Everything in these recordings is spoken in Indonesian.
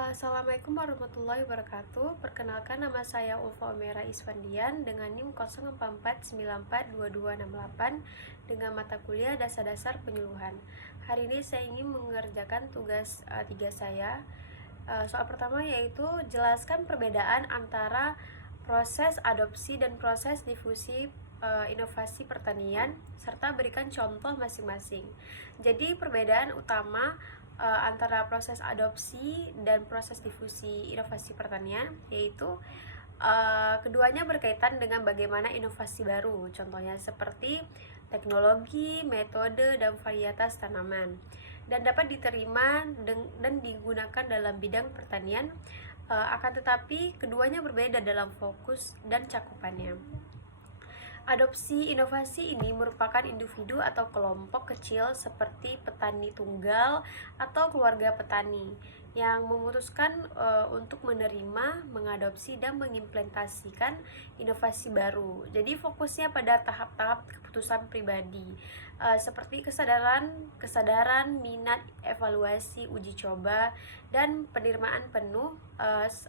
Assalamualaikum warahmatullahi wabarakatuh. Perkenalkan, nama saya Ulfa Omera Isfandian dengan NIM 0494942268 dengan mata kuliah dasar-dasar penyuluhan. Hari ini saya ingin mengerjakan tugas 3 saya. Soal pertama yaitu jelaskan perbedaan antara proses adopsi dan proses difusi inovasi pertanian serta berikan contoh masing-masing. Jadi perbedaan utama antara proses adopsi dan proses difusi inovasi pertanian yaitu keduanya berkaitan dengan bagaimana inovasi baru, contohnya seperti teknologi, metode, dan varietas tanaman, dan dapat diterima dan digunakan dalam bidang pertanian. Akan tetapi keduanya berbeda dalam fokus dan cakupannya. Adopsi inovasi ini merupakan individu atau kelompok kecil seperti petani tunggal atau keluarga petani yang memutuskan untuk menerima, mengadopsi, dan mengimplementasikan inovasi baru. Jadi fokusnya pada tahap-tahap keputusan pribadi seperti kesadaran, minat, evaluasi, uji coba, dan penerimaan penuh.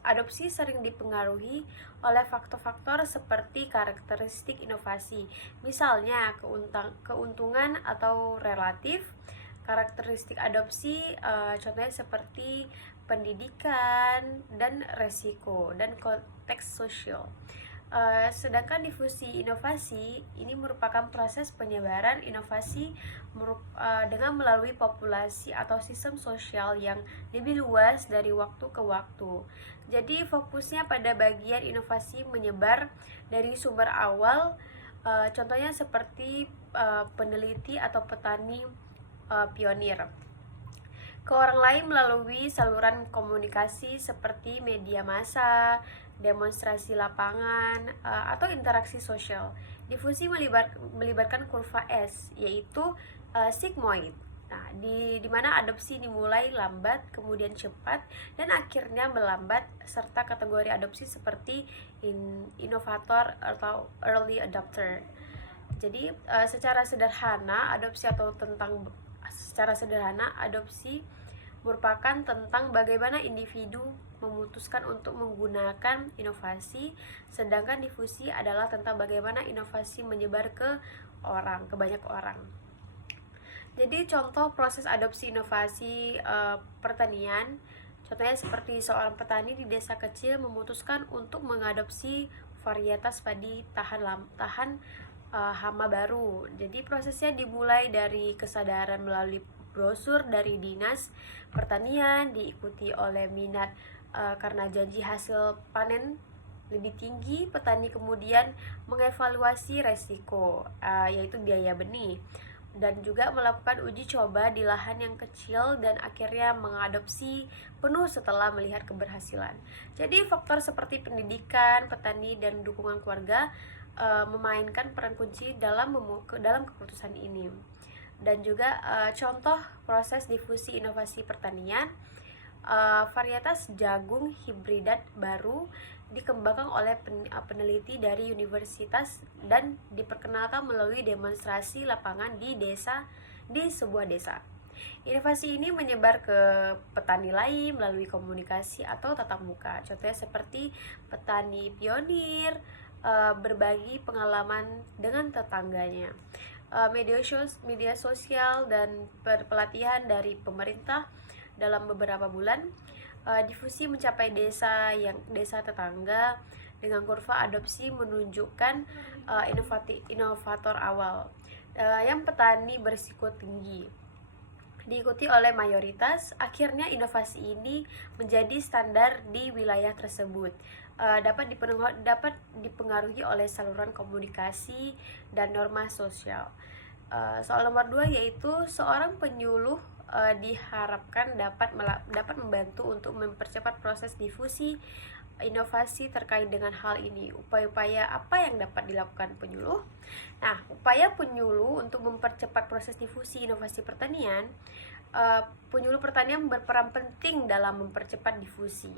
Adopsi sering dipengaruhi oleh faktor-faktor seperti karakteristik inovasi, misalnya keuntungan atau relatif. Karakteristik adopsi contohnya seperti pendidikan dan resiko dan konteks sosial. Sedangkan difusi inovasi ini merupakan proses penyebaran inovasi dengan melalui populasi atau sistem sosial yang lebih luas dari waktu ke waktu. Jadi fokusnya pada bagian inovasi menyebar dari sumber awal, contohnya seperti peneliti atau petani pionir ke orang lain melalui saluran komunikasi seperti media massa, demonstrasi lapangan, atau interaksi sosial. Difusi melibatkan kurva S, yaitu sigmoid. Nah, di mana adopsi dimulai lambat, kemudian cepat, dan akhirnya melambat, serta kategori adopsi seperti inovator atau early adopter. Jadi secara sederhana adopsi merupakan tentang bagaimana individu memutuskan untuk menggunakan inovasi, sedangkan difusi adalah tentang bagaimana inovasi menyebar ke banyak orang. Jadi contoh proses adopsi inovasi pertanian, contohnya seperti seorang petani di desa kecil memutuskan untuk mengadopsi varietas padi tahan hama baru. Jadi prosesnya dimulai dari kesadaran melalui brosur dari Dinas Pertanian, diikuti oleh minat karena janji hasil panen lebih tinggi. Petani kemudian mengevaluasi resiko, yaitu biaya benih, dan juga melakukan uji coba di lahan yang kecil, dan akhirnya mengadopsi penuh setelah melihat keberhasilan. Jadi faktor seperti pendidikan, petani, dan dukungan keluarga memainkan peran kunci dalam keputusan ini. Dan juga contoh proses difusi inovasi pertanian, varietas jagung hibridat baru dikembangkan oleh peneliti dari universitas dan diperkenalkan melalui demonstrasi lapangan di sebuah desa. Inovasi ini menyebar ke petani lain melalui komunikasi atau tatap muka, contohnya seperti petani pionir berbagi pengalaman dengan tetangganya, media sosial, dan pelatihan dari pemerintah. Dalam beberapa bulan, difusi mencapai desa tetangga dengan kurva adopsi menunjukkan inovator awal yang petani berisiko tinggi diikuti oleh mayoritas. Akhirnya inovasi ini menjadi standar di wilayah tersebut. Dapat dipengaruhi oleh saluran komunikasi dan norma sosial. Soal nomor 2 yaitu seorang penyuluh diharapkan dapat membantu untuk mempercepat proses difusi inovasi. Terkait dengan hal ini, upaya-upaya apa yang dapat dilakukan penyuluh? Nah, upaya penyuluh untuk mempercepat proses difusi inovasi pertanian, penyuluh pertanian berperan penting dalam mempercepat difusi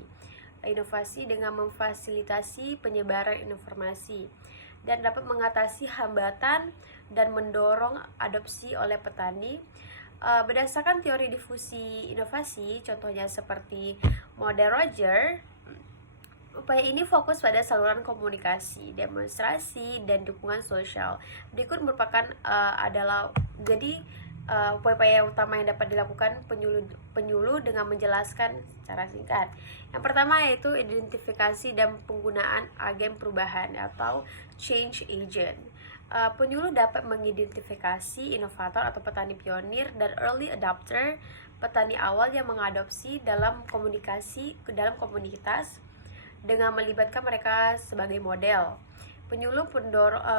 inovasi dengan memfasilitasi penyebaran informasi dan dapat mengatasi hambatan dan mendorong adopsi oleh petani. Berdasarkan teori difusi inovasi, contohnya seperti model Roger, upaya ini fokus pada saluran komunikasi, demonstrasi, dan dukungan sosial. Berikut merupakan upaya-upaya utama yang dapat dilakukan penyuluh dengan menjelaskan secara singkat. Yang pertama yaitu identifikasi dan penggunaan agen perubahan atau change agent. Penyuluh dapat mengidentifikasi inovator atau petani pionir dan early adopter, petani awal yang mengadopsi dalam komunitas dengan melibatkan mereka sebagai model. Penyuluh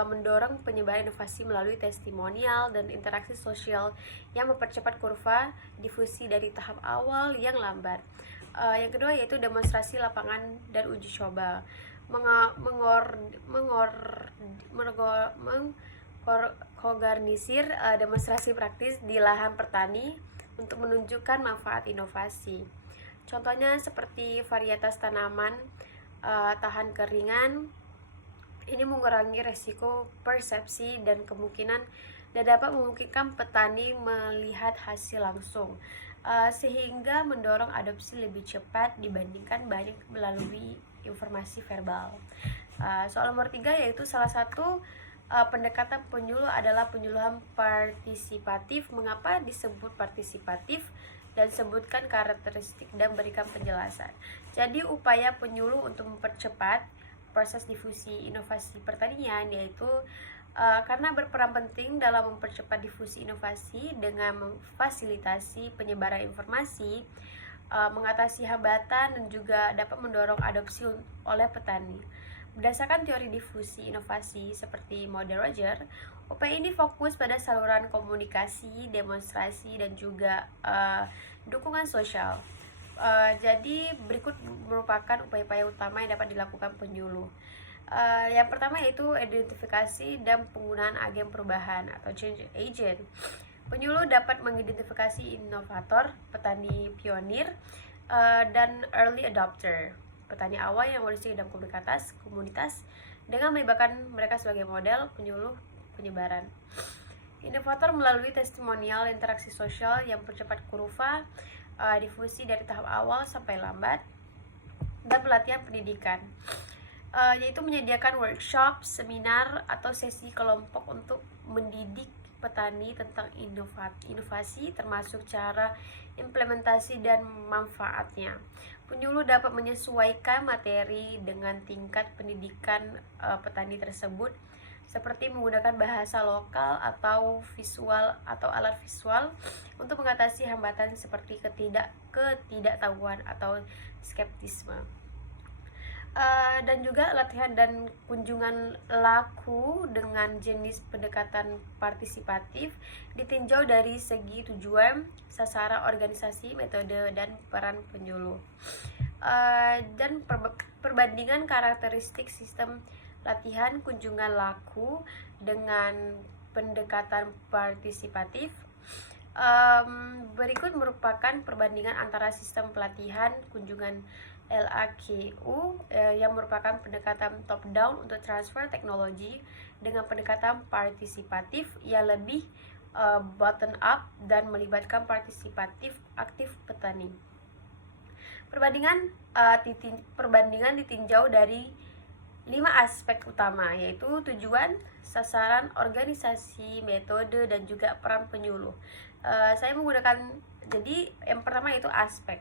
mendorong penyebaran inovasi melalui testimonial dan interaksi sosial yang mempercepat kurva difusi dari tahap awal yang lambat. Yang kedua yaitu demonstrasi lapangan dan uji coba. Mengorganisir demonstrasi praktis di lahan petani untuk menunjukkan manfaat inovasi. Contohnya seperti varietas tanaman tahan keringan. Ini mengurangi resiko persepsi dan kemungkinan dan dapat memungkinkan petani melihat hasil langsung, sehingga mendorong adopsi lebih cepat dibandingkan banyak melalui informasi verbal. Soal nomor 3 yaitu salah satu pendekatan penyuluh adalah penyuluhan partisipatif. Mengapa disebut partisipatif? Dan sebutkan karakteristik dan berikan penjelasan. Jadi upaya penyuluh untuk mempercepat proses difusi inovasi pertanian yaitu karena berperan penting dalam mempercepat difusi inovasi dengan memfasilitasi penyebaran informasi, mengatasi hambatan, dan juga dapat mendorong adopsi oleh petani. Berdasarkan teori difusi inovasi seperti model Roger, upaya ini fokus pada saluran komunikasi, demonstrasi, dan juga dukungan sosial. Jadi berikut merupakan upaya-upaya utama yang dapat dilakukan penyuluh. Yang pertama yaitu identifikasi dan penggunaan agen perubahan atau change agent. Penyuluh dapat mengidentifikasi inovator, petani pionir, dan early adopter, petani awal yang berusia dalam komunitas dengan melibatkan mereka sebagai model penyuluh penyebaran. Inovator melalui testimonial interaksi sosial yang mempercepat kurva difusi dari tahap awal sampai lambat, dan pelatihan pendidikan, yaitu menyediakan workshop, seminar, atau sesi kelompok untuk mendidik petani tentang inovasi termasuk cara implementasi dan manfaatnya. Penyuluh dapat menyesuaikan materi dengan tingkat pendidikan petani tersebut, seperti menggunakan bahasa lokal atau visual atau alat visual untuk mengatasi hambatan seperti ketidaktahuan atau skeptisme. Dan juga latihan dan kunjungan laku dengan jenis pendekatan partisipatif ditinjau dari segi tujuan, sasaran organisasi, metode, dan peran penyuluh. Dan perbandingan karakteristik sistem latihan kunjungan laku dengan pendekatan partisipatif. Berikut merupakan perbandingan antara sistem pelatihan kunjungan LAKU yang merupakan pendekatan top down untuk transfer teknologi dengan pendekatan partisipatif yang lebih bottom up dan melibatkan partisipatif aktif petani. Perbandingan ditinjau dari 5 aspek utama, yaitu tujuan, sasaran, organisasi, metode, dan juga peran penyuluh. Saya menggunakan, jadi yang pertama itu aspek.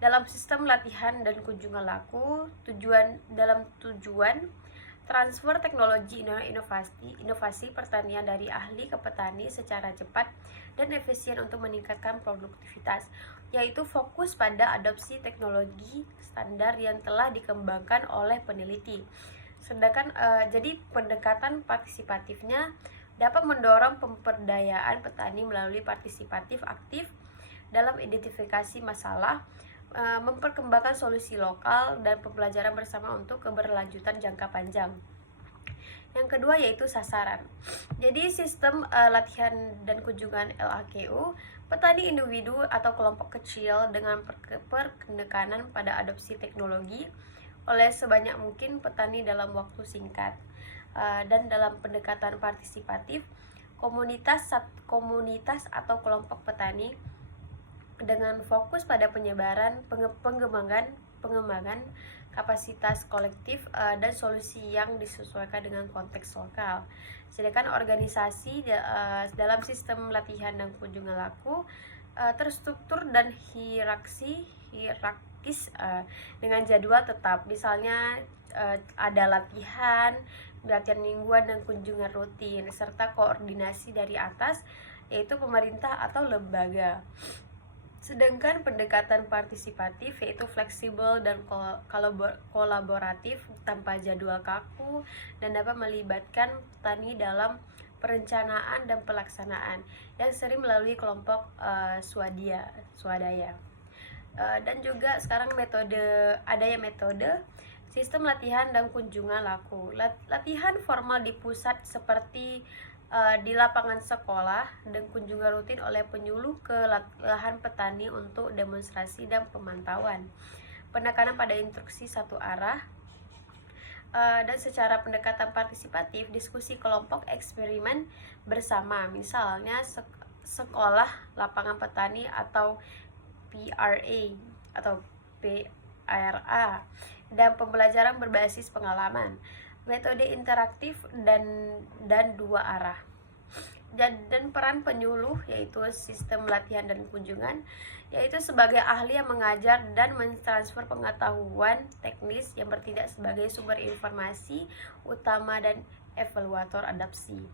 Dalam sistem latihan dan kunjungan laku, tujuan transfer teknologi inovasi pertanian dari ahli ke petani secara cepat dan efisien untuk meningkatkan produktivitas, yaitu fokus pada adopsi teknologi standar yang telah dikembangkan oleh peneliti. Sedangkan jadi pendekatan partisipatifnya dapat mendorong pemberdayaan petani melalui partisipatif aktif dalam identifikasi masalah, memperkembangkan solusi lokal, dan pembelajaran bersama untuk keberlanjutan jangka panjang. Yang kedua yaitu sasaran. Jadi sistem latihan dan kunjungan LAKU, petani individu atau kelompok kecil dengan penekanan pada adopsi teknologi oleh sebanyak mungkin petani dalam waktu singkat. Dan dalam pendekatan partisipatif, komunitas atau kelompok petani dengan fokus pada pengembangan kapasitas kolektif dan solusi yang disesuaikan dengan konteks lokal. Sedangkan organisasi dalam sistem latihan dan kunjungan laku terstruktur dan hierarkis dengan jadwal tetap. Misalnya ada latihan mingguan dan kunjungan rutin serta koordinasi dari atas, yaitu pemerintah atau lembaga. Sedangkan pendekatan partisipatif yaitu fleksibel dan kolaboratif tanpa jadwal kaku dan dapat melibatkan petani dalam perencanaan dan pelaksanaan yang sering melalui kelompok swadaya. Dan juga sekarang metode sistem latihan dan kunjungan laku. Latihan formal di pusat seperti di lapangan sekolah dan kunjungan rutin oleh penyuluh ke lahan petani untuk demonstrasi dan pemantauan. Penekanan pada instruksi satu arah dan secara pendekatan partisipatif, diskusi kelompok, eksperimen bersama, misalnya sekolah lapangan petani atau PRA atau PRA, dan pembelajaran berbasis pengalaman. Metode interaktif dan dua arah. Dan peran penyuluh yaitu sistem latihan dan kunjungan, yaitu sebagai ahli yang mengajar dan mentransfer pengetahuan teknis yang bertindak sebagai sumber informasi utama dan evaluator adaptasi.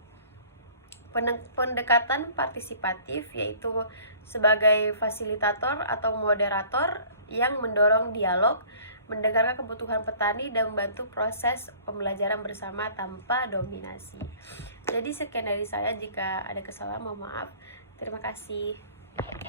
Pendekatan partisipatif yaitu sebagai fasilitator atau moderator yang mendorong dialog, mendengarkan kebutuhan petani dan membantu proses pembelajaran bersama tanpa dominasi. Jadi sekian dari saya, jika ada kesalahan mohon maaf. Terima kasih.